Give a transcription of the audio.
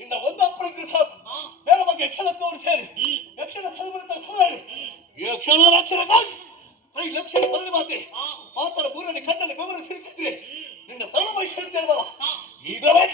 ಇನ್ನ ಒಂದು ಅಪ್ಪಳಿದ್ರೆ ಸಾಕು ಬೇರೆ ಬಗ್ಗೆ ಯಕ್ಷಲಕ್ಕವರು ಸೇರಿ ಯಕ್ಷನ ಸಲಬರುತ್ತಾ ಸುಧಾರಿ ಯಕ್ಷಣ ರಕ್ಷಣೆಗಾಗಿ 5 ಲಕ್ಷ ಬರಲಿ ಮಾತೆ ಆತರ ಮೂರನೇ ಕಣ್ಣಲ್ಲಿ ಬೆವರು ಸಿರಿಸಿದ್ರೆ ನಿನ್ನ ತಳಮೈ ಹೇಳ್ತೇವಲ್ಲ ಈಗಲೇ